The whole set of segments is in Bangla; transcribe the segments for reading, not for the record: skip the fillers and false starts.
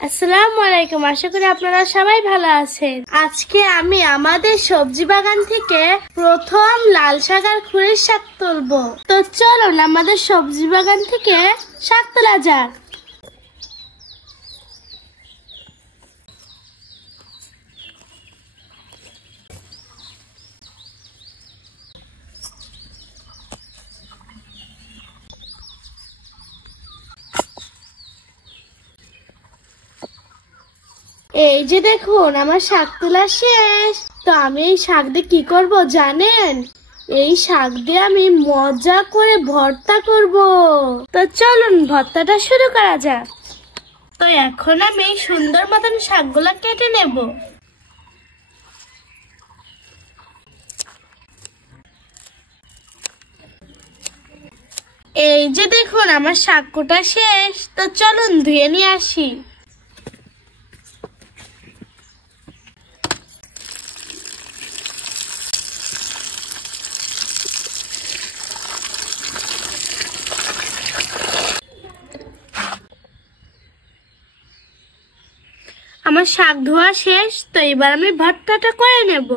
আসসালামু আলাইকুম, আশা করি আপনারা সবাই ভালো আছেন। আজকে আমি আমাদের সবজি বাগান থেকে প্রথম লাল শাক আর খুঁড়ির শাক তুলবো। তো চলুন আমাদের সবজি বাগান থেকে শাক তোলা যাক। এই যে দেখুন, আমার শাক তোলা শেষ। তো আমি এই শাক দিয়ে কি করব জানেন? এই শাক দিয়ে আমি মজা করে ভর্তা করব। তো চলুন ভর্তাটা শুরু করা যাক। তো এখন আমি সুন্দর মতন শাকগুলা কেটে নেব। এই যে দেখুন, আমার শাক কোটা শেষ। তো চলুন ধুয়ে নিয়ে আসি। আমার শাক ধোয়া শেষ। তো এবার আমি ভর্তাটা করে নেব।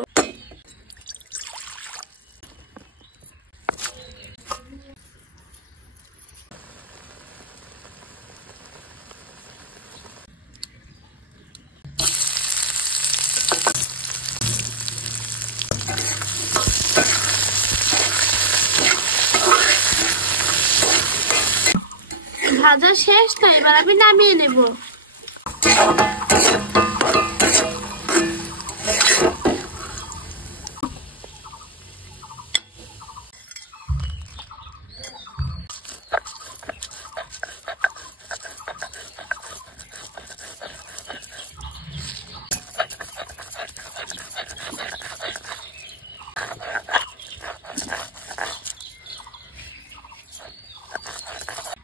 ভাজা শেষ। তো এবার আমি নামিয়ে নেব।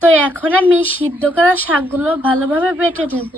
তো এখন আমি সিদ্ধ করা শাকগুলো ভালোভাবে বেটে নেব।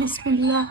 বিসমিল্লাহ।